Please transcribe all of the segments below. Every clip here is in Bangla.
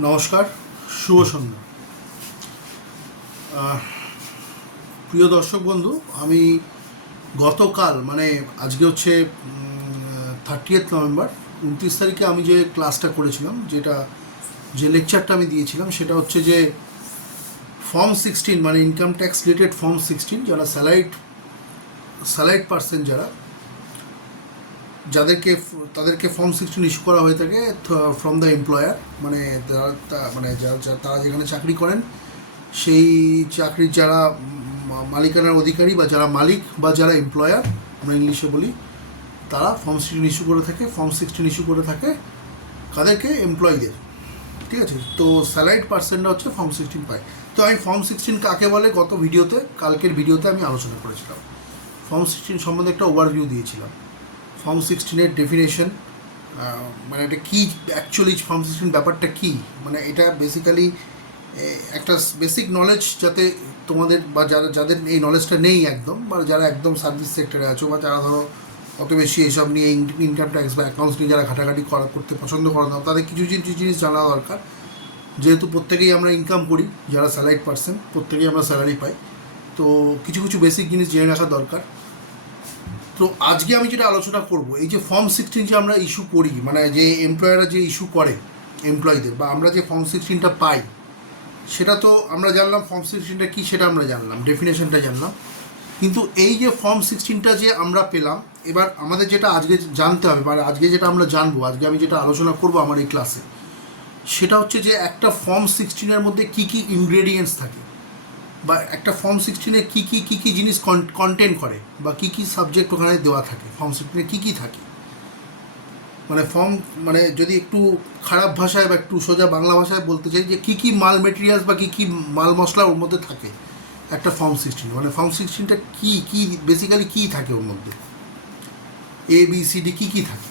নমস্কার, শুভ সন্ধ্যা। প্রিয় দর্শক বন্ধু, আমি গতকাল মানে আজকে হচ্ছে 30 নভেম্বর, 29 তারিখে আমি যে ক্লাসটা করেছিলাম, যে লেকচারটা আমি দিয়েছিলাম, সেটা হচ্ছে যে ফর্ম 16 মানে ইনকাম ট্যাক্স রিলেটেড ফর্ম 16, যারা স্যালারিড পার্সন তাদেরকে ফর্ম 16 ইস্যু করা হয়ে থাকে ফ্রম দ্য এমপ্লয়ার, মানে তারা যেখানে চাকরি করেন সেই চাকরির যারা মালিকানার অধিকারী বা যারা মালিক বা যারা এমপ্লয়ার, আমরা ইংলিশে বলি, তারা ফর্ম 16 ইস্যু করে থাকে। ফর্ম 16 ইস্যু করে থাকে কাদেরকে? এমপ্লয়ীদের। ঠিক আছে, তো স্যালারিড পার্সনরা হচ্ছে ফর্ম 16 পায়। তো আমি ফর্ম 16 কাকে বলে কালকের ভিডিওতে আমি আলোচনা করেছিলাম। ফর্ম 16 সম্বন্ধে একটা ওভারভিউ দিয়েছিলাম। ফর্ম 16-এর ডেফিনেশন, মানে এটা কী অ্যাকচুয়ালি ফর্ম 16 ব্যাপারটা কী, মানে এটা বেসিক্যালি একটা বেসিক নলেজ, যাতে তোমাদের বা যাদের এই নলেজটা নেই একদম, বা যারা একদম সার্ভিস সেক্টরে আছো, বা যারা ধরো অত বেশি এইসব নিয়ে ইনকাম ট্যাক্স বা অ্যাকাউন্টস নিয়ে যারা ঘাটাঘাটি করতে পছন্দ করে না, তাদের কিছু জিনিস জানা দরকার। যেহেতু প্রত্যেকেই আমরা ইনকাম করি, যারা স্যালারিড পার্সন প্রত্যেকেই আমরা স্যালারি পাই, তো কিছু বেসিক জিনিস জেনে রাখা দরকার। তো আজকে আমি যেটা আলোচনা করব, এই যে ফর্ম 16 যে আমরা ইস্যু করি, মানে যে এমপ্লয়াররা যে ইস্যু করে এমপ্লয়ীদের, বা আমরা যে ফর্ম 16টা পাই, সেটা তো আমরা জানলাম ফর্ম 16টা কী, সেটা আমরা জানলাম, ডেফিনেশনটা জানলাম। কিন্তু এই যে ফর্ম 16টা যে আমরা পেলাম, এবার আমাদের যেটা আজকে জানতে হবে, বা আজকে যেটা আমরা জানবো, আজকে আমি যেটা আলোচনা করব আমার এই ক্লাসে, সেটা হচ্ছে যে একটা ফর্ম 16-এর মধ্যে কী কী ইনগ্রেডিয়েন্টস থাকে, বা একটা ফর্ম 16-এ কী কী জিনিস কন্টেন্ট করে, বা কী কী সাবজেক্ট ওখানে দেওয়া থাকে, ফর্ম 16-এ কী থাকে। মানে যদি একটু খারাপ ভাষায় বা একটু সোজা বাংলা ভাষায় বলতে চাই, যে কী মাল মেটেরিয়ালস বা কী মাল মশলা ওর মধ্যে থাকে একটা ফর্ম 16, মানে ফর্ম 16টা কী বেসিক্যালি কী থাকে ওর মধ্যে, ABCD কী থাকে।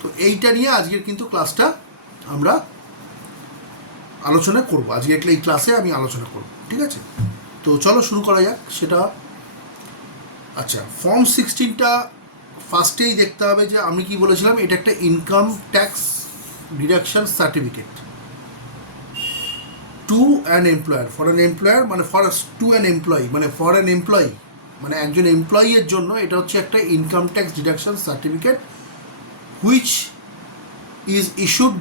তো এইটা নিয়ে আজকের কিন্তু ক্লাসটা আমরা আলোচনা করব, আজকে এই ক্লাসে আমি আলোচনা করব। ঠিক আছে, তো চলো শুরু করা যাক সেটা। আচ্ছা, ফর্ম 16টা ফার্স্টেই দেখতে হবে যে আমি কি বলেছিলাম, এটা একটা income tax deduction certificate to an employer, for an employer মানে টু অ্যান এমপ্লয়ি, মানে ফর অ্যান এমপ্লয়ি, মানে একজন এমপ্লয়ির জন্য এটা হচ্ছে একটা income tax deduction certificate which is issued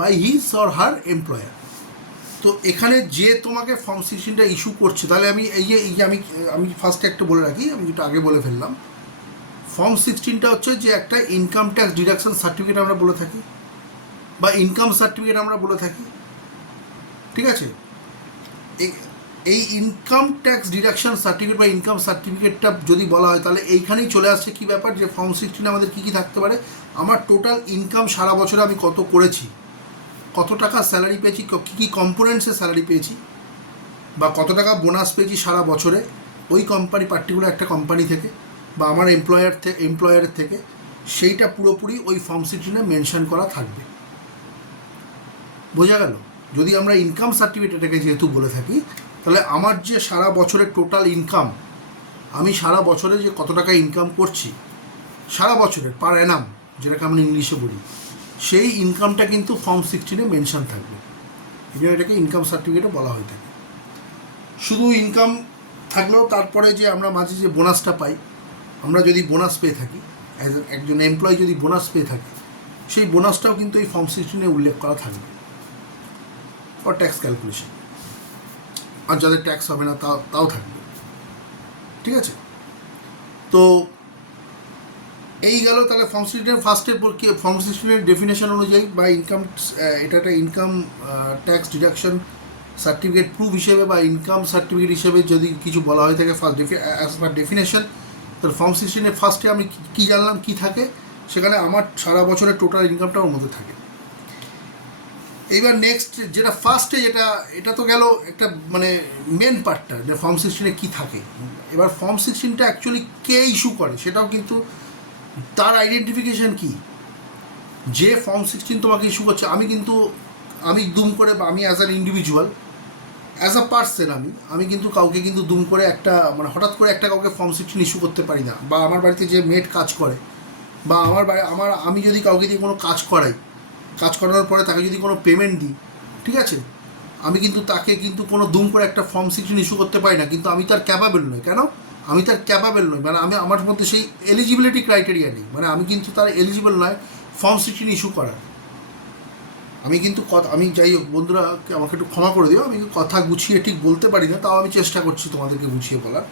by his or her employer. তো এখানে যে তোমাকে ফর্ম 16টা ইস্যু করছে, তাহলে আমি আমি ফার্স্টে একটা বলে রাখি, আমি যেটা আগে বলে ফেললাম, ফর্ম 16টা হচ্ছে যে একটা ইনকাম ট্যাক্স ডিডাকশন সার্টিফিকেট আমরা বলে থাকি, বা ইনকাম সার্টিফিকেট আমরা বলে থাকি। ঠিক আছে, এই ইনকাম ট্যাক্স ডিডাকশন সার্টিফিকেট বা ইনকাম সার্টিফিকেটটা যদি বলা হয়, তাহলে এইখানেই চলে আসছে কী ব্যাপার, যে ফর্ম 16 আমাদের কী কী থাকতে পারে। আমার টোটাল ইনকাম সারা বছরে আমি কত করেছি, কত টাকা স্যালারি পেয়েছি, কী কী কম্পোনেন্টসে স্যালারি পেয়েছি, বা কত টাকা বোনাস পেয়েছি সারা বছরে ওই পার্টিকুলার একটা কোম্পানি থেকে, বা আমার এমপ্লয়ারের থেকে, সেইটা পুরোপুরি ওই ফর্ম 16-এ মেনশন করা থাকবে। বোঝা গেল? যদি আমরা ইনকাম সার্টিফিকেটটাকে যেহেতু বলে থাকি, তাহলে আমার যে সারা বছরের টোটাল ইনকাম, আমি সারা বছরে যে কত টাকা ইনকাম করছি, সারা বছরের পার অ্যানাম যেটাকে আমরা ইংলিশে বলি, সেই ইনকামটা কিন্তু ফর্ম 16-এ মেনশন থাকবে। এই জন্য এটাকে ইনকাম সার্টিফিকেটও বলা হয়ে থাকে। শুধু ইনকাম থাকলেও তারপরে যে আমরা মাঝে যে বোনাসটা পাই, আমরা যদি বোনাস পেয়ে থাকি, একজন এমপ্লয়ি যদি বোনাস পেয়ে থাকে, সেই বোনাসটাও কিন্তু এই ফর্ম 16-এ উল্লেখ করা থাকবে ফর ট্যাক্স ক্যালকুলেশন। আর যাদের ট্যাক্স হবে না তাও থাকবে। ঠিক আছে, তো এই গেল তাহলে ফর্ম 16-এর ফার্স্টের পর কি, ফর্ম 16-এর ডেফিনেশন অনুযায়ী, বা ইনকাম, এটা একটা income tax deduction certificate proof হিসেবে বা ইনকাম সার্টিফিকেট হিসেবে যদি কিছু বলা হয়ে থাকে অ্যাজ পার ডেফিনেশন, তাহলে ফর্ম 16-এর ফার্স্টে আমি কী জানলাম কী থাকে, সেখানে আমার সারা বছরের টোটাল ইনকামটা ওর মধ্যে থাকে। এইবার নেক্সট যেটা ফার্স্টে, এটা তো গেল একটা মানে মেন পার্টটা, যে ফর্ম 16-এ কী থাকে। এবার ফর্ম 16টা অ্যাকচুয়ালি কে ইস্যু করে, সেটাও কিন্তু তার আইডেন্টিফিকেশান কী। যে ফর্ম 16 তোমাকে ইস্যু করছে, আমি দুম করে, বা আমি as an individual, as a person, আমি কিন্তু কাউকে কিন্তু দুম করে একটা, মানে হঠাৎ করে একটা কাউকে ফর্ম 16 ইস্যু করতে পারি না। বা আমার বাড়িতে যে মেড কাজ করে, বা আমি যদি কাউকে দিয়ে কোনো কাজ করাই, কাজ করানোর পরে তাকে যদি কোনো পেমেন্ট দিই, ঠিক আছে, আমি কিন্তু তাকে কিন্তু কোনো দুম করে একটা ফর্ম 16 ইস্যু করতে পারি না, কিন্তু আমি তার ক্যাপাবেল নই। কেন আমি তার ক্যাপাবেল নই? মানে আমি আমার মধ্যে সেই এলিজিবিলিটি ক্রাইটেরিয়া নেই, মানে আমি কিন্তু তার এলিজিবল নয় ফর্ম 16 ইস্যু করার। আমি কিন্তু আমি যাই হোক বন্ধুরা, আমাকে একটু ক্ষমা করে দিও, আমি কথা গুছিয়ে ঠিক বলতে পারি না, তাও আমি চেষ্টা করছি তোমাদেরকে গুছিয়ে বলার।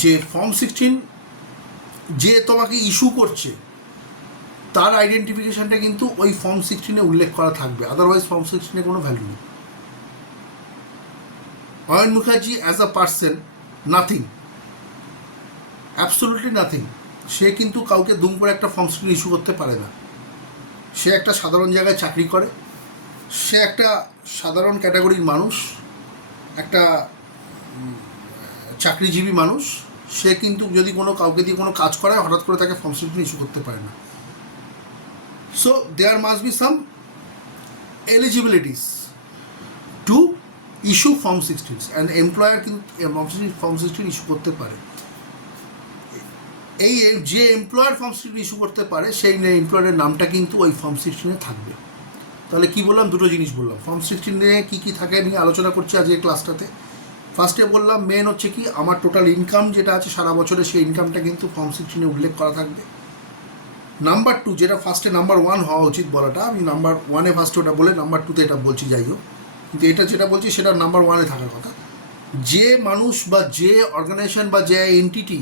যে ফর্ম 16 যে তোমাকে ইস্যু করছে তার আইডেন্টিফিকেশানটা কিন্তু ওই ফর্ম 16-এ উল্লেখ করা থাকবে, আদারওয়াইজ ফর্ম 16-এ কোনো ভ্যালু নেই। Ayan Mukherjee as a person nothing, absolutely nothing. সে কিন্তু কাউকে দুম করে একটা ফর্ম 16 ইস্যু করতে পারে না। সে একটা সাধারণ জায়গায় চাকরি করে, সে একটা সাধারণ ক্যাটাগরির মানুষ, একটা চাকরিজীবী মানুষ। সে কিন্তু যদি কোনো কাউকে দিয়ে কোনো কাজ করায়, হঠাৎ করে তাকে ফর্ম 16 ইস্যু করতে পারে না। So there must be some eligibilities to issue form 16 and employer কিন্তু ফর্ম 16 ইস্যু করতে পারে। এই যে এমপ্লয়ার ফর্ম 16 ইস্যু করতে পারে সেই এমপ্লয়ারের নামটা কিন্তু ওই ফর্ম 16-এ থাকবে। তাহলে কি বললাম? দুটো জিনিস বললাম। ফর্ম 16-এ কী কী থাকে নিয়ে আলোচনা করছি আজকের ক্লাসটাতে। ফার্স্টে বললাম মেন হচ্ছে কি, আমার টোটাল ইনকাম যেটা আছে সারা বছরে, সেই ইনকামটা কিন্তু ফর্ম 16-এ উল্লেখ করা থাকবে। নাম্বার 2, যেটা ফার্স্টে নাম্বার 1 হওয়া উচিত বলাটা, আমি নাম্বার 1-এ ফার্স্টে ওটা বলে নাম্বার 2-তে এটা বলছি, যাই হোক, কিন্তু এটা যেটা বলছি সেটা নাম্বার 1-এ থাকার কথা। যে মানুষ বা যে অর্গানাইজেশন বা যে এন্টিটি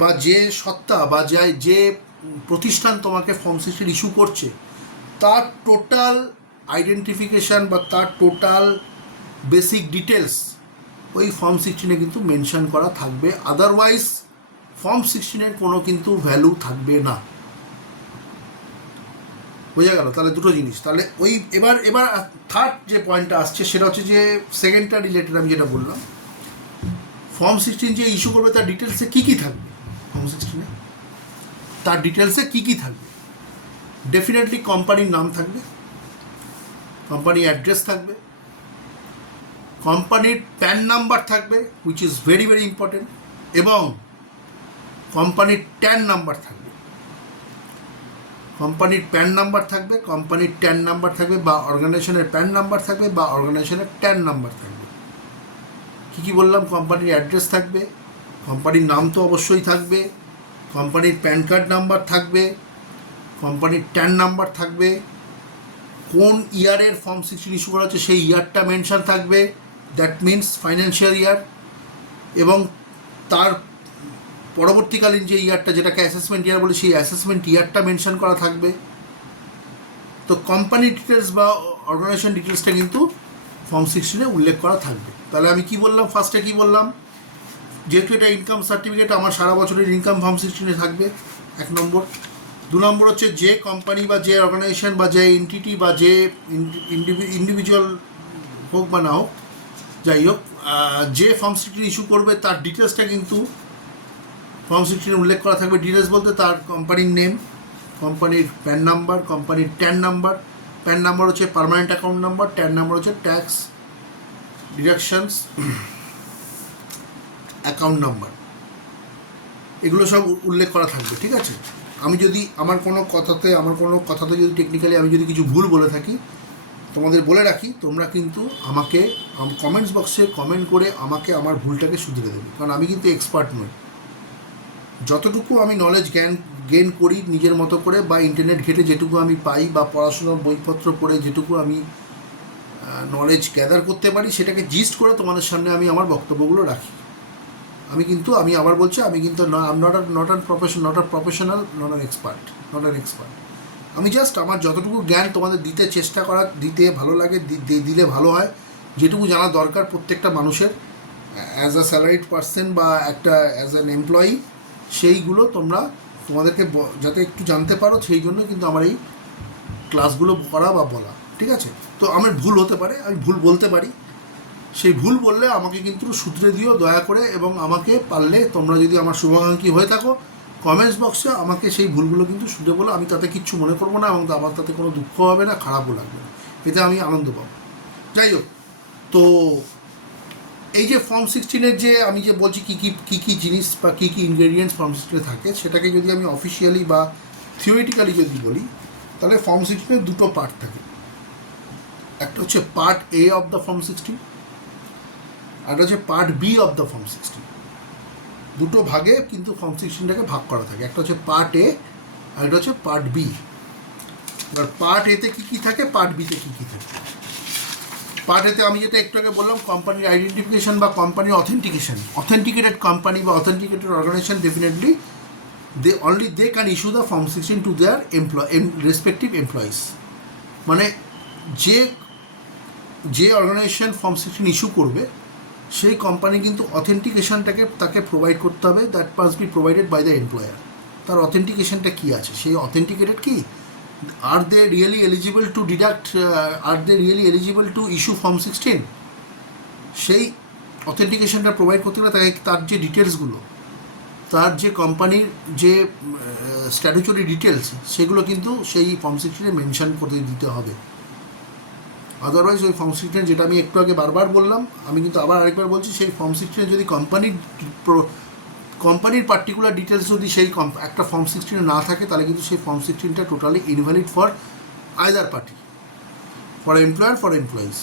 বা যে সত্তা বা যে প্রতিষ্ঠান তোমাকে ফর্ম 16 ইস্যু করছে, তার টোটাল আইডেন্টিফিকেশান বা তার টোটাল বেসিক ডিটেলস ওই ফর্ম 16-এ কিন্তু মেনশন করা থাকবে, আদারওয়াইজ ফর্ম 16-এর কোনো কিন্তু ভ্যালু থাকবে না। বোঝা গেল? তাহলে দুটো জিনিস। তাহলে ওই এবার থার্ড যে পয়েন্টটা আসছে সেটা হচ্ছে যে সেকেন্ডটা রিলেটেড, আমি যেটা বললাম ফর্ম 16 যে ইস্যু করবে তার ডিটেলসে কী কী থাকবে। ফর্ম 16-এ তার ডিটেলসে কী কী থাকবে? ডেফিনেটলি কোম্পানির নাম থাকবে, কোম্পানির অ্যাড্রেস থাকবে, কোম্পানির প্যান নাম্বার থাকবে, which is very very important, এবং কোম্পানির ট্যান নাম্বার থাকবে। কোম্পানির প্যান নাম্বার থাকবে, কোম্পানির ট্যান নাম্বার থাকবে, বা অর্গানাইজেশনের প্যান নাম্বার থাকবে, বা অর্গানাইজেশনের ট্যান নাম্বার থাকবে। কী কী বললাম? কোম্পানির অ্যাড্রেস থাকবে, কোম্পানির নাম তো অবশ্যই থাকবে, কোম্পানির প্যান কার্ড নাম্বার থাকবে, কোম্পানির ট্যান নাম্বার থাকবে, কোন ইয়ারের ফর্ম 16 ইস্যু করা হচ্ছে সেই ইয়ারটা মেনশন থাকবে, দ্যাট মিনস ফাইন্যান্সিয়াল ইয়ার, এবং তার পরবর্তীকালীন যে ইয়ারটা, যেটাকে অ্যাসেসমেন্ট ইয়ার বলে, সেই অ্যাসেসমেন্ট ইয়ারটা মেনশন করা থাকবে। তো কোম্পানি ডিটেলস বা অর্গানাইজেশন ডিটেলসটা কিন্তু ফর্ম 16-এ উল্লেখ করা থাকবে। তাহলে আমি কি বললাম? ফার্স্টে কি বললাম? যেহেতু এটা ইনকাম সার্টিফিকেট, আমার সারা বছরের ইনকাম ফর্ম 16-এ থাকবে, 1 নম্বর। 2 নম্বর হচ্ছে যে কোম্পানি বা যে অর্গানাইজেশন বা যে এন্টিটি বা যে ইন্ডিভিজুয়াল হোক বা না হোক, যাই হোক, যে ফর্ম 16 ইস্যু করবে তার ডিটেলসটা কিন্তু ফর্ম 16-এ উল্লেখ করা থাকবে। ডিটেলস বলতে তার কোম্পানির নেম, কোম্পানির প্যান নাম্বার, কোম্পানির ট্যান নাম্বার। প্যান নাম্বার হচ্ছে permanent account number, tan number হচ্ছে ট্যাক্স ডিডাকশনস অ্যাকাউন্ট নাম্বার। এগুলো সব উল্লেখ করা থাকবে, ঠিক আছে? আমি যদি আমার কোনো কথাতে যদি টেকনিক্যালি আমি যদি কিছু ভুল বলে থাকি, তোমাদের বলে রাখি, তোমরা কিন্তু আমাকে কমেন্টস বক্সে কমেন্ট করে আমাকে আমার ভুলটাকে শুধরে দেবে, কারণ আমি কিন্তু এক্সপার্ট নই। যতটুকু আমি নলেজ গেইন করি নিজের মতো করে, বা ইন্টারনেট ঘেটে যেটুকু আমি পাই, বা পড়াশোনার বইপত্র পড়ে যেটুকু আমি নলেজ গ্যাদার করতে পারি, সেটাকে জিস্ট করে তোমাদের সামনে আমি আমার বক্তব্যগুলো রাখি। আমি আবার বলছি, আমি কিন্তু not an professional, not an expert. আমি জাস্ট আমার যতটুকু জ্ঞান তোমাদের দিতে ভালো লাগে, দিলে ভালো হয়, যেটুকু জানা দরকার প্রত্যেকটা মানুষের অ্যাজ আ স্যালারিড পার্সন বা একটা অ্যাজ অ্যান এমপ্লয়ি, সেইগুলো তোমাদেরকে যাতে একটু জানতে পারো, সেই জন্য কিন্তু আমার এই ক্লাসগুলো করা বা বলা, ঠিক আছে? তো আমার ভুল হতে পারে, আমি ভুল বলতে পারি, সেই ভুল বললে আমাকে কিন্তু শুধরে দিও দয়া করে, এবং আমাকে পারলে তোমরা যদি আমার শুভাকাঙ্ক্ষী হয়ে থাকো, কমেন্টস বক্সে আমাকে সেই ভুলগুলো কিন্তু শুধরে বলো। আমি তাতে কিচ্ছু মনে করবো না, এবং আমার তাতে কোনো দুঃখ হবে না, খারাপও লাগবে না, এতে আমি আনন্দ পাবো। যাই হোক, তো এই যে ফর্ম 16-এর যে আমি যে বলছি কী কী জিনিস বা কী কী ইনগ্রেডিয়েন্টস ফর্ম 16-এ থাকে, সেটাকে যদি আমি অফিসিয়ালি বা থিওরিটিক্যালি যদি বলি, তাহলে ফর্ম 16 দুটো পার্ট থাকে, একটা হচ্ছে part A of the form 16, আর হচ্ছে part B of the form 16। দুটো ভাগে কিন্তু ফর্ম 16টাকে ভাগ করা থাকে, একটা হচ্ছে পার্ট এ আর একটা হচ্ছে পার্ট বি। এবার পার্ট এতে কী কী থাকে, পার্ট বিতে কী কী থাকে। পার্ট এতে আমি যেটা একটু আগে বললাম, কোম্পানির আইডেন্টিফিকেশন বা কোম্পানির অথেন্টিকেশন। অথেন্টিকেটেড কোম্পানি বা authenticated organisation definitely they can issue the form 16 to their respective employees। মানে যে অর্গানাইজেশন ফর্ম 16 ইস্যু করবে সেই কোম্পানি কিন্তু অথেন্টিকেশনটাকে তাকে প্রোভাইড করতে হবে, that must be provided by the employer. তার অথেন্টিকেশনটা কী আছে, সেই অথেন্টিকেটেড কি, আর they really eligible to deduct, আর they really eligible to issue form 16। সেই অথেন্টিকেশনটা প্রোভাইড করতে গেলে তাকে তার যে ডিটেলসগুলো, তার যে কোম্পানির যে স্ট্যাটুটরি ডিটেলস, সেগুলো কিন্তু সেই ফর্ম 16 মেনশন করে দিতে হবে। আদারওয়াইজ ওই ফর্ম 16 যেটা আমি একটু আগে বারবার বললাম, আমি কিন্তু আবার আরেকবার বলছি, সেই ফর্ম 16 যদি কোম্পানির পার্টিকুলার ডিটেলস যদি সেই একটা ফর্ম 16 না থাকে, তাহলে কিন্তু সেই ফর্ম 16টা totally invalid for either party, for employer for employees.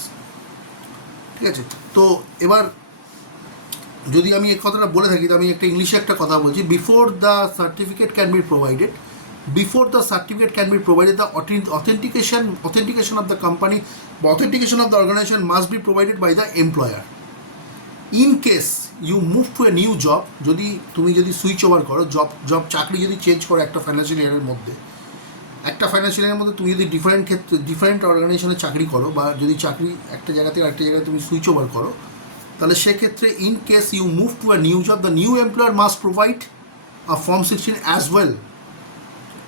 ঠিক আছে, তো এবার যদি আমি এই কথাটা বলে থাকি, তো আমি একটা ইংলিশে একটা কথা বলছি, before the certificate can be provided, before the certificate can be provided, the authentication of the company, authentication of the organization must be provided by the employer. In case you move to a new job, তুমি যদি সুইচ ওভার করো, জব চাকরি যদি চেঞ্জ করো একটা ফাইন্যান্সিয়াল ইয়ারের মধ্যে, তুমি যদি ডিফারেন্ট অর্গানাইজেশনে চাকরি করো, বা যদি চাকরি একটা জায়গা থেকে আরেকটা জায়গায় তুমি সুইচ ওভার করো, তাহলে সেক্ষেত্রে in case you move to a new job, the new employer must provide a form 16 as well.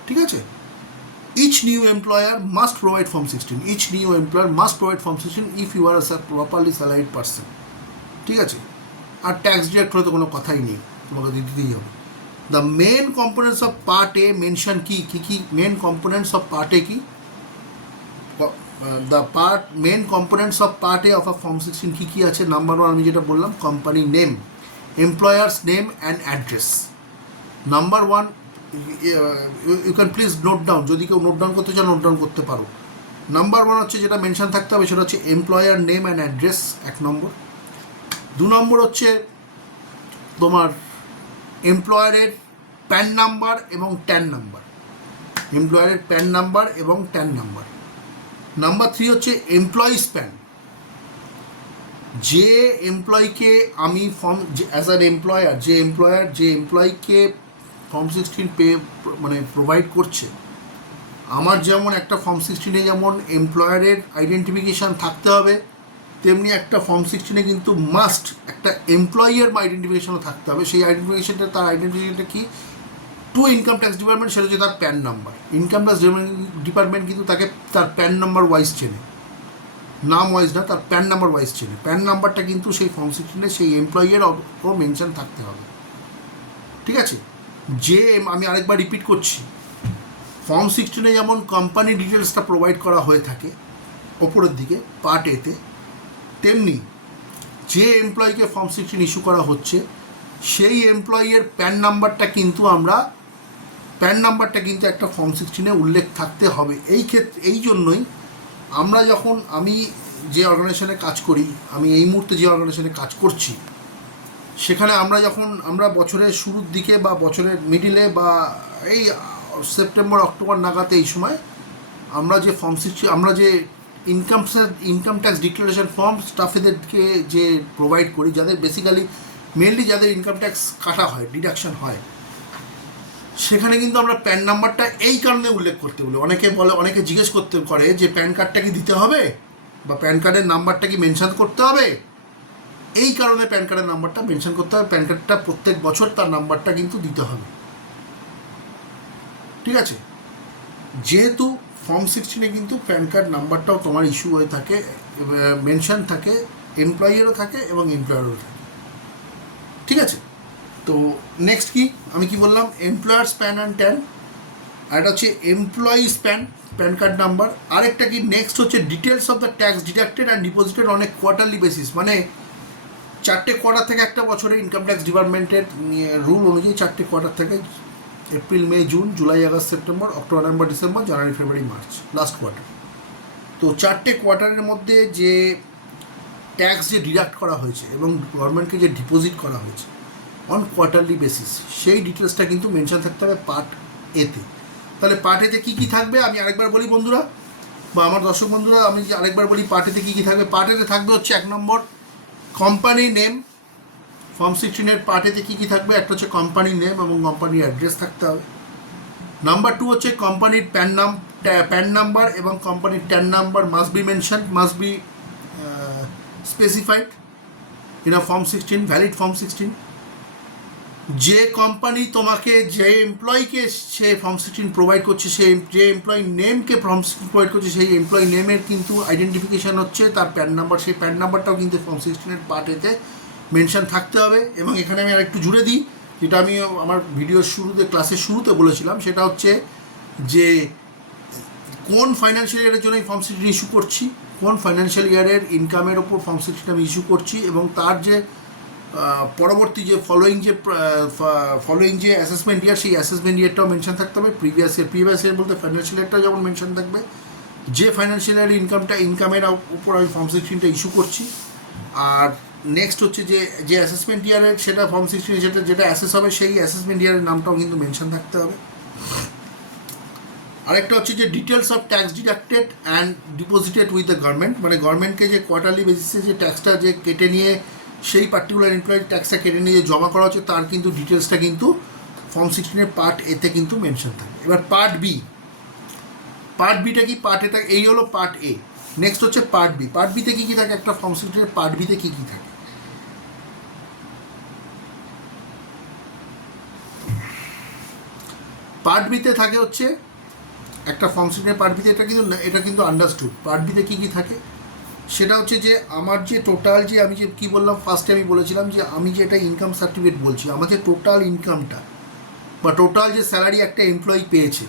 ঠিক আছে, each new employer must provide form 16, each new employer must provide form 16 if you are a properly salaried person. ঠিক আছে, আর ট্যাক্স ডিডাক্ট হলে তো কোনো কথাই নেই, তোমাকে দিতেই হবে। The main components of part A mention কি main components of part A কি, the main components of part A of a form 16 কী কী আছে। নাম্বার 1 আমি যেটা বললাম, company name, employer's name and address. Number 1, you can please note down, যদি কেউ নোট ডাউন করতে চাও নোট ডাউন করতে পারো। নাম্বার 1 হচ্ছে যেটা মেনশন থাকতে হবে, সেটা হচ্ছে এমপ্লয়ার নেম অ্যান্ড অ্যাড্রেস, 1 নম্বর। 2 নম্বর হচ্ছে তোমার এমপ্লয়ারের প্যান নাম্বার এবং ট্যান নাম্বার, এমপ্লয়ারের প্যান নাম্বার এবং ট্যান নাম্বার। নাম্বার 3 হচ্ছে এমপ্লয়িজ প্যান। যে এমপ্লয়িকে আমি অ্যাজ অ্যান এমপ্লয়ার, যে এমপ্লয়িকে ফর্ম 16 মানে প্রোভাইড করছে, আমার যেমন একটা ফর্ম 16 যেমন এমপ্লয়ারের আইডেন্টিফিকেশান থাকতে হবে, তেমনি একটা ফর্ম 16 কিন্তু মাস্ট একটা এমপ্লয়ির আইডেন্টিফিকেশানও থাকতে হবে। সেই তার আইডেন্টিফিকেশানটা কি, টু ইনকাম ট্যাক্স ডিপার্টমেন্ট, সেটা হচ্ছে তার pan number. Income tax department কিন্তু তাকে তার প্যান নাম্বার ওয়াইজ চেনে, নাম ওয়াইজ না, তার প্যান নাম্বার ওয়াইজ চেনে। প্যান নাম্বারটা কিন্তু সেই ফর্ম 16 সেই এমপ্লয়ির ওপর মেনশন থাকতে হবে। ঠিক আছে, আমি আরেকবার রিপিট করছি, ফর্ম 16 যেমন কোম্পানি ডিটেলসটা প্রোভাইড করা হয়ে থাকে ওপরের দিকে পার্ট এতে, তেমনি যে এমপ্লয়িকে ফর্ম 16 ইস্যু করা হচ্ছে সেই এমপ্লয়ির প্যান নাম্বারটা কিন্তু একটা ফর্ম 16 উল্লেখ থাকতে হবে। এই জন্যই আমি যে অর্গানাইজেশনে কাজ করি, আমি এই মুহূর্তে যে অর্গানাইজেশনে কাজ করছি, সেখানে আমরা বছরের শুরুর দিকে বা বছরের মিডিলে বা এই সেপ্টেম্বর অক্টোবর নাগাদ, এই সময় আমরা যে ফর্ম 16 আমরা যে ইনকাম ট্যাক্স ডিক্লারেশন ফর্ম স্টাফেদেরকে যে প্রোভাইড করি, যাদের বেসিক্যালি মেনলি যাদের ইনকাম ট্যাক্স কাটা হয়, ডিডাকশন হয়, সেখানে কিন্তু আমরা প্যান নাম্বারটা এই কারণে উল্লেখ করতে বলি। অনেকে জিজ্ঞেস করে যে প্যান কার্ডটা কি দিতে হবে, বা প্যান কার্ডের নাম্বারটা কি মেনশন করতে হবে। এই কারণে প্যান কার্ডের নাম্বারটা মেনশন করতে হবে, প্যান কার্ডটা প্রত্যেক বছর তার নাম্বারটা কিন্তু দিতে হবে। ঠিক আছে, যেহেতু ফর্ম 16 কিন্তু প্যান কার্ড নাম্বারটাও তোমার ইস্যু হয়ে থাকে, মেনশন থাকে, এমপ্লয়িরও থাকে এবং এমপ্লয়ারও থাকে। ঠিক আছে, তো নেক্সট আমি কি বললাম, এমপ্লয়ার্স প্যান অ্যান্ড ট্যান, আর এটা হচ্ছে এমপ্লয়িজ প্যান কার্ড নাম্বার। আরেকটা নেক্সট হচ্ছে details of the tax deducted and deposited on a quarterly basis, মানে 4টে কোয়ার্টার থেকে একটা বছরে ইনকাম ট্যাক্স ডিপার্টমেন্টের রুল অনুযায়ী 4টে কোয়ার্টার থেকে April May June July August September October November December January February March last quarter. তো 4টে কোয়ার্টারের মধ্যে যে ট্যাক্স যে ডিডাক্ট করা হয়েছে এবং গভর্নমেন্টকে যে ডিপোজিট করা হয়েছে অন কোয়ার্টারলি বেসিস, সেই ডিটেলসটা কিন্তু মেনশন থাকতে হবে পার্ট এতে। তাহলে পার্ট এতে কী কী থাকবে আমি আরেকবার বলি বন্ধুরা, বা আমার দর্শক বন্ধুরা, আমি আরেকবার বলি পার্ট এতে কী কী থাকবে। পার্ট এতে থাকবে হচ্ছে 1 নম্বর কোম্পানি নেম। ফর্ম 16-এর পার্ট এতে কী কী থাকবে, একটা হচ্ছে কোম্পানির নেম এবং কোম্পানির অ্যাড্রেস থাকতে হবে। নাম্বার 2 হচ্ছে কোম্পানির প্যান নাম্বার এবং কোম্পানির tan number must be mention, must be specified in a form 16, valid form 16। যে কোম্পানি তোমাকে যে এমপ্লয়িকে সে ফর্ম 16 প্রোভাইড করছে, সেই যে এমপ্লয়ি নেমকে ফর্ম 16 প্রোভাইড করছে, সেই এমপ্লয়ি নেমের কিন্তু আইডেন্টিফিকেশান হচ্ছে তার প্যান নাম্বার। সেই প্যান নাম্বারটাও কিন্তু ফর্ম 16-এর পার্ট এতে মেনশন থাকতে হবে। এবং এখানে আমি আরেকটু জুড়ে দিই, যেটা আমি আমার ভিডিওর শুরুতে ক্লাসের শুরুতে বলেছিলাম, সেটা হচ্ছে যে কোন ফাইন্যান্সিয়াল ইয়ারের জন্য এই ফর্ম 16 ইস্যু করছি, কোন ফাইন্যান্সিয়াল ইয়ারের ইনকামের ওপর ফর্ম 16 আমি ইস্যু করছি, এবং তার যে পরবর্তী যে ফলোয়িং যে অ্যাসেসমেন্ট ইয়ার, সেই অ্যাসেসমেন্ট ইয়ারটাও মেনশন থাকতে হবে। প্রিভিয়াস ইয়ার বলতে ফাইন্যান্সিয়াল ইয়ারটাও যেমন মেনশন থাকবে, যে ফাইন্যান্সিয়াল ইয়ারের ইনকামের উপর আমি ফর্ম 16টা ইস্যু করছি। আর নেক্সট হচ্ছে যে অ্যাসেসমেন্ট ইয়ারের সেটা ফর্ম 16 যেটা অ্যাসেস হবে, সেই অ্যাসেসমেন্ট ইয়ারের নামটাও কিন্তু মেনশন থাকতে হবে। আরেকটা হচ্ছে যে details of tax deducted and deposited with the government, মানে গভর্নমেন্টকে যে কোয়ার্টারলি বেসিসে যে ট্যাক্সটা যে কেটে নিয়ে, সেই পার্টিকুলার এমপ্লয়ের ট্যাক্সটা কেটে নিয়ে যে জমা করা হচ্ছে, তার কিন্তু ডিটেলসটা কিন্তু ফর্ম 16-এর পার্ট এতে কিন্তু মেনশন থাকে। এবার পার্ট বিটা কি, পার্ট এটা এই হলো পার্ট এ। নেক্সট হচ্ছে পার্ট বি। পার্ট বিতে কী কী থাকে, একটা ফর্ম 16-এর পার্ট বিতে কী কী থাকে। পার্ট বিতে থাকে হচ্ছে একটা ফর্ম 16-এর পার্ট বিতে, এটা কিন্তু আন্ডারস্টুড। পার্ট বিতে কী কী থাকে সেটা হচ্ছে যে আমার যে টোটাল যে আমি যে কী বললাম ফার্স্টে, আমি বলেছিলাম যে আমি যে এটা ইনকাম সার্টিফিকেট বলছি, আমার যে টোটাল ইনকামটা বা টোটাল যে স্যালারি একটা এমপ্লয়ি পেয়েছে,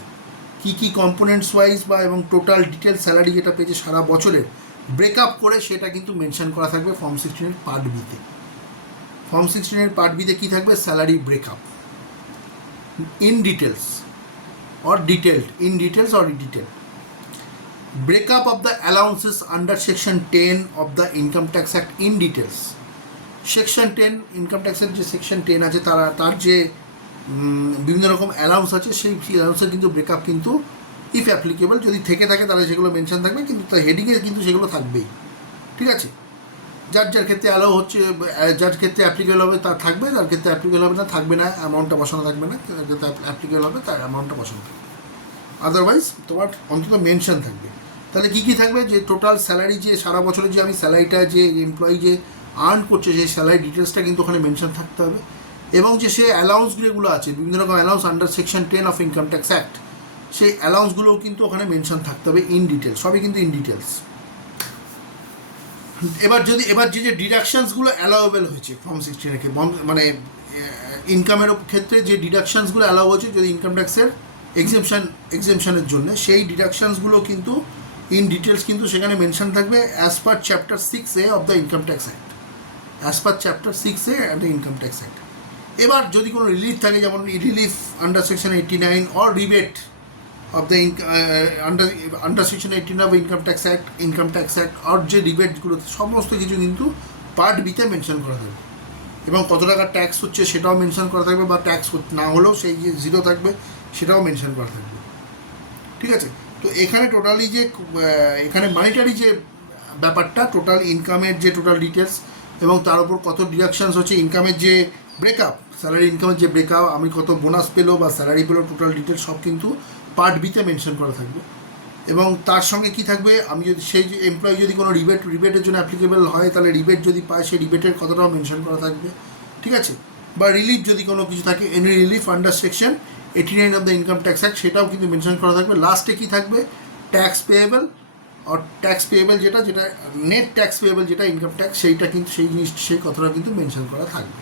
কী কী কম্পোনেন্টস ওয়াইজ বা এবং টোটাল ডিটেল স্যালারি যেটা পেয়েছে সারা বছরের ব্রেকআপ করে, সেটা কিন্তু মেনশন করা থাকবে ফর্ম 16-এর পার্ট বিতে। ফর্ম 16-এর পার্ট বিতে কী থাকবে, salary breakup in details or detailed, in details or in detail. Breakup of the allowances under section 10 of the Income Tax Act in details. Section 10 Income Tax Act যে section 10 আছে, তার যে বিভিন্ন রকম অ্যালাউন্স আছে, সেই অ্যালাউন্সের কিন্তু ব্রেকআপ কিন্তু ইফ অ্যাপ্লিকেবল যদি থেকে থাকে তাহলে সেগুলো মেনশন থাকবে, কিন্তু তার হেডিংয়ে কিন্তু সেগুলো থাকবেই। ঠিক আছে, যার ক্ষেত্রে অ্যালাউ হচ্ছে, যার ক্ষেত্রে অ্যাপ্লিকেবল হবে তার থাকবে, যার ক্ষেত্রে অ্যাপ্লিকেবল হবে না থাকবে না, অ্যামাউন্টটা বসানো থাকবে না, যার ক্ষেত্রে অ্যাপ্লিকেবল হবে তার অ্যামাউন্টটা বসানো থাকবে। আদারওয়াইজ তোমার অন্তত মেনশন থাকবে। তাহলে কী কী থাকবে, যে টোটাল স্যালারি, যে সারা বছরে যে আমি স্যালারিটা যে এমপ্লয়ি যে আর্ন করছে, সেই স্যালারি ডিটেলসটা কিন্তু ওখানে মেনশন থাকতে হবে। এবং যে সে অ্যালাউন্সগুলো আছে, বিভিন্ন রকম allowance under section 10 of income tax act, সেই অ্যালাউন্সগুলোও কিন্তু ওখানে মেনশন থাকতে হবে ইন ডিটেলস, সবই কিন্তু ইন ডিটেলস। এবার যে ডিডাকশানসগুলো অ্যালাউয়েবল হয়েছে ফর্ম 16 রেখে, মানে ইনকামের ক্ষেত্রে যে ডিডাকশানসগুলো অ্যালাউ হয়েছে যদি ইনকাম ট্যাক্সের এক্সেমশনের জন্য, সেই ডিডাকশানসগুলো কিন্তু ইন ডিটেলস কিন্তু সেখানে মেনশন থাকবে as per chapter 6A of the income tax act, as per chapter 6A and the income tax act. এবার যদি কোনো রিলিফ থাকে, যেমন relief under section 89 or rebate of the under section 18 of income tax act আর যে রিবেটগুলো, সমস্ত কিছু কিন্তু পার্ট বিতে মেনশন করা থাকবে। এবং কত টাকা ট্যাক্স হচ্ছে সেটাও মেনশন করা থাকবে, বা ট্যাক্স না হলেও সেই যে জিরো থাকবে সেটাও মেনশন করা থাকবে। ঠিক আছে, তো এখানে টোটালি যে এখানে মানিটারি যে ব্যাপারটা, টোটাল ইনকামের যে টোটাল ডিটেলস এবং তার উপর কত ডিডাকশানস হচ্ছে, ইনকামের যে ব্রেকআপ, স্যালারি ইনকামের যে ব্রেকআপ, আমি কত বোনাস পেলো বা স্যালারি পেলো, টোটাল ডিটেলস সব কিন্তু পার্ট বিতে মেনশন করা থাকবে। এবং তার সঙ্গে কি থাকবে, আমি যদি সেই যে এমপ্লয়ি যদি কোনো রিবেটের জন্য অ্যাপ্লিকেবল হয়, তাহলে রিবেট যদি পায় সেই রিবেটের কতটাও মেনশন করা থাকবে। ঠিক আছে, বা রিলিফ যদি কোনো কিছু থাকে, any relief under section 89 of the income tax act, সেটাও কিন্তু মেনশন করা থাকবে। লাস্টে কি থাকবে, ট্যাক্স পেয়েবল আর ট্যাক্স পেয়েবল যেটা নেট ট্যাক্স পেয়েবল যেটা ইনকাম ট্যাক্স, সেইটা কিন্তু সেই কথাটা কিন্তু মেনশন করা থাকবে।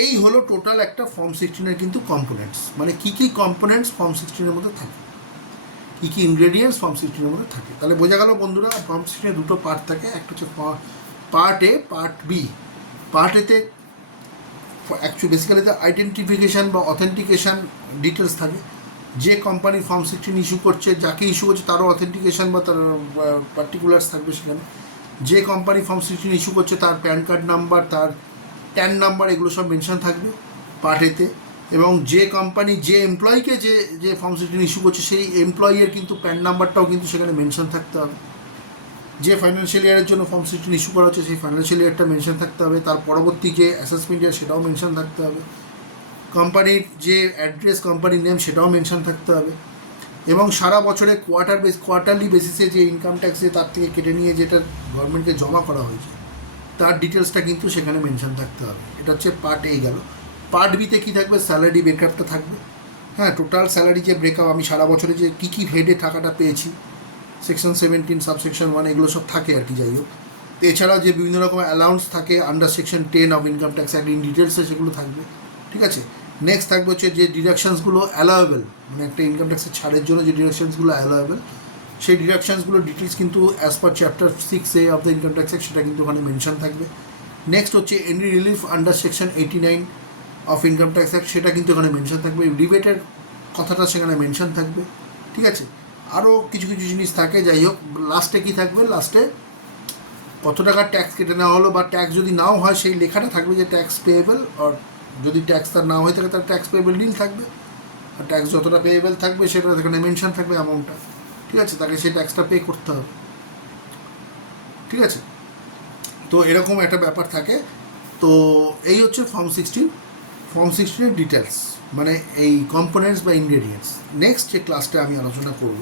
এই হলো টোটাল একটা ফর্ম 16-এর কিন্তু কম্পোনেন্টস, মানে কী কী কম্পোনেন্টস ফর্ম 16-এর মধ্যে থাকে, কী কী ইনগ্রেডিয়েন্টস ফর্ম 16-এর মধ্যে থাকে। তাহলে বোঝা গেল বন্ধুরা, ফর্ম 16-এর দুটো পার্ট থাকে, একটা হচ্ছে part A, part B. Part এতে অ্যাকচুয়ালি বেসিক্যালি দ্য আইডেন্টিফিকেশান বা অথেন্টিকেশান ডিটেলস থাকে। যে কোম্পানি ফর্ম 16 ইস্যু করছে, যাকে ইস্যু করছে তারও অথেন্টিকেশান বা তার পার্টিকুলার্স থাকবে সেখানে। যে কোম্পানি ফর্ম 16 ইস্যু করছে তার প্যান কার্ড নাম্বার, তার ট্যান নাম্বার, এগুলো সব মেনশন থাকবে পার্ট এতে। এবং যে কোম্পানি যে এমপ্লয়িকে যে ফর্ম 16 ইস্যু করছে সেই এমপ্লয়ির কিন্তু প্যান নাম্বারটাও কিন্তু সেখানে মেনশন থাকতে হবে। যে ফাইন্যান্সিয়াল ইয়ারের জন্য ফর্ম 16 ইস্যু করা হচ্ছে সেই ফাইন্যান্সিয়াল ইয়ারটা মেনশন থাকতে হবে। তার পরবর্তী যে অ্যাসেসমেন্ট ইয়ার সেটাও মেনশন থাকতে হবে। কোম্পানির যে অ্যাড্রেস, কোম্পানির নেম সেটাও মেনশন থাকতে হবে। এবং সারা বছরে কোয়ার্টারলি বেসিসে যে ইনকাম ট্যাক্সে তার থেকে কেটে নিয়ে যেটা গভর্নমেন্টকে জমা করা হয়েছে তার ডিটেলসটা কিন্তু সেখানে মেনশন থাকতে হবে। এটা হচ্ছে পার্ট এ গেল। পার্ট বিতে কী থাকবে? স্যালারি ব্রেকআপটা থাকবে। হ্যাঁ, টোটাল স্যালারি যে ব্রেকআপ, আমি সারা বছরে যে কী হেডে টাকাটা পেয়েছি, সেকশন 17 সাবসেকশন 1 এগুলো সব থাকে আর কি। যাই হোক, এছাড়াও যে বিভিন্ন রকম অ্যালাউন্স থাকে under section 10 of income tax act in ডিটেলসে সেগুলো থাকবে। ঠিক আছে। নেক্সট থাকবে হচ্ছে যে ডিডাকশানসগুলো অ্যালাওয়েবল, মানে একটা ইনকাম ট্যাক্সের ছাড়ের জন্য যে ডিডাকশানসগুলো অ্যালাওয়েবল, সেই ডিডাকশানসগুলো ডিটেলস কিন্তু as per chapter 6A of the income tax সেটা কিন্তু ওখানে মেনশন থাকবে। নেক্সট হচ্ছে any relief under section 89 of income tax act, সেটা কিন্তু এখানে মেনশন থাকবে। রিবেটের কথাটা সেখানে মেনশন থাকবে। ঠিক আছে। আরও কিছু কিছু জিনিস থাকে। যাই হোক, লাস্টে কী থাকবে? লাস্টে কত টাকা ট্যাক্স কেটে নেওয়া হলো, বা ট্যাক্স যদি নাও হয় সেই লেখাটা থাকবে যে ট্যাক্স পেয়েবল, আর যদি ট্যাক্স তার না হয়ে থাকে তার ট্যাক্স পেয়েবল নীল থাকবে। আর ট্যাক্স যতটা পেয়েবল থাকবে সেটা এখানে মেনশন থাকবে অ্যামাউন্টটা। ঠিক আছে। তাকে সেই ট্যাক্সটা পে করতে হবে। ঠিক আছে। তো এরকম একটা ব্যাপার থাকে। তো এই হচ্ছে ফর্ম 16। ফর্ম 16-এর ডিটেলস, মানে এই কম্পোনেন্টস বা ইনগ্রেডিয়েন্টস। নেক্সট যে ক্লাসটা আমি আলোচনা করব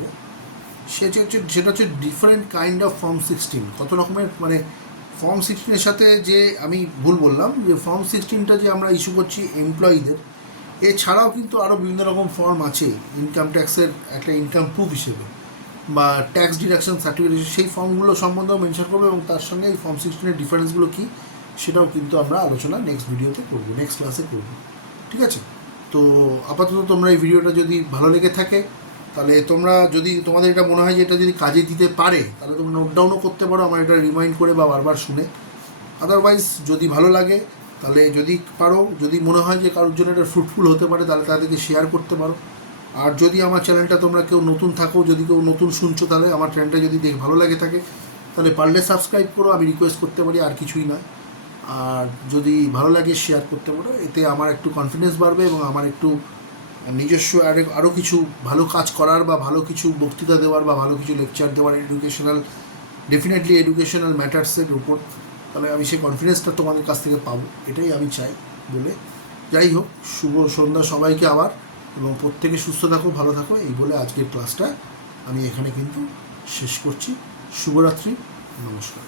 সেটা হচ্ছে ডিফারেন্ট কাইন্ড অফ ফর্ম 16। কত রকমের, মানে ফর্ম 16-এর সাথে যে আমি ভুল বললাম যে ফর্ম 16টা যে আমরা ইস্যু করছি এমপ্লয়িদের, এছাড়াও কিন্তু আরও বিভিন্ন রকম ফর্ম আছে ইনকাম ট্যাক্সের একটা ইনকাম প্রুফ হিসেবে, বা ট্যাক্স ডিডাকশন সার্টিফিকেট, সেই ফর্মগুলো সম্বন্ধেও মেনশন করবো। এবং তার সঙ্গে এই ফর্ম 16-এর ডিফারেন্সগুলো কী সেটাও কিন্তু আমরা আলোচনা নেক্সট ভিডিওতে করবো, নেক্সট ক্লাসে করবো। ঠিক আছে। তো আপাতত তোমরা এই ভিডিওটা যদি ভালো লেগে থাকে তাহলে তোমরা, যদি তোমাদের এটা মনে হয় যে এটা যদি কাজে দিতে পারে তাহলে তোমরা নোট ডাউনও করতে পারো আমার এটা রিমাইন্ড করে বা বারবার শুনে। আদারওয়াইজ যদি ভালো লাগে তাহলে, যদি পারো, যদি মনে হয় যে কারোর জন্য এটা ফ্রুটফুল হতে পারে তাহলে তাদেরকে শেয়ার করতে পারো। আর যদি আমার চ্যানেলটা তোমরা কেউ নতুন থাকো, যদি কেউ নতুন শুনছো, তাহলে আমার চ্যানেলটা যদি ভালো লাগে থাকে তাহলে পারলে সাবস্ক্রাইব করো, আমি রিকোয়েস্ট করতে পারি, আর কিছুই নয়। আর যদি ভালো লাগে শেয়ার করতে পারো, এতে আমার একটু কনফিডেন্স বাড়বে এবং আমার একটু নিজস্ব আরও কিছু ভালো কাজ করার বা ভালো কিছু বক্তৃতা দেওয়ার বা ভালো কিছু লেকচার দেওয়ার ডেফিনেটলি এডুকেশনাল ম্যাটার্সের উপর, তাহলে আমি সেই কনফিডেন্সটা তোমাদের কাছ থেকে পাবো, এটাই আমি চাই বলে। যাই হোক, শুভ সন্ধ্যা সবাইকে আবার, এবং প্রত্যেকে সুস্থ থাকো, ভালো থাকো, এই বলে আজকের ক্লাসটা আমি এখানে কিন্তু শেষ করছি। শুভরাত্রি, নমস্কার।